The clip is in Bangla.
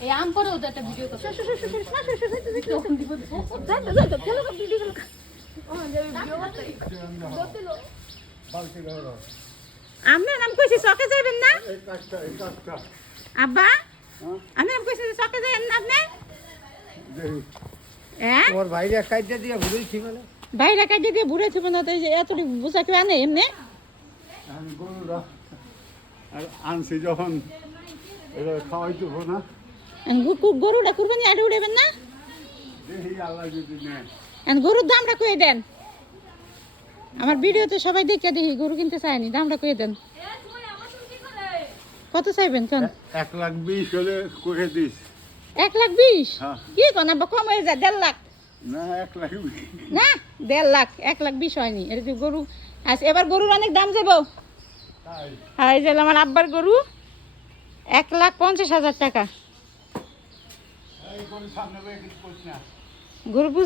এই আম পরেও তো একটা ভিডিও করতে আমরা নাম কইছি চকে যাবেন না আব্বা আমি নাম কইছি চকে যাবেন না আপনি হ্যাঁ তোমার বাইরে কাইটা দিয়ে ঘুরেছি মানে বাইরে কাজে দিয়ে বুড়ে ছিল না তো এই যে এতটি বুঝা কি আনে এমনি আমি গরুরা আর আনছি যখন এটা খাওয়াইতে হবো না গরুটা কুরবানি আড়ে উড়েবেন না দেখি আল্লাহ যদি নেয় গরুর দামটা কয়ে দেন আমার ভিডিওতে সবাই দেখে দেখি গরু কিনতে চায়নি দামটা কয়ে দেন কত চাইবেন কেন 1,20,000 হলে করে দিস 1,20,000 হ্যাঁ। কি কোন আব্বা কম হয়ে যায় 1.5 লাখ না 1,20,000 না 1.5 লাখ 1,20,000 হয়নি এটা তো গরু আচ্ছা এবার গরুর অনেক দাম যাবো তাই হ্যাঁ এই যে আমার আব্বার গরু 1,50,000 টাকা এই গরু সামনে কিছু করছি না গরু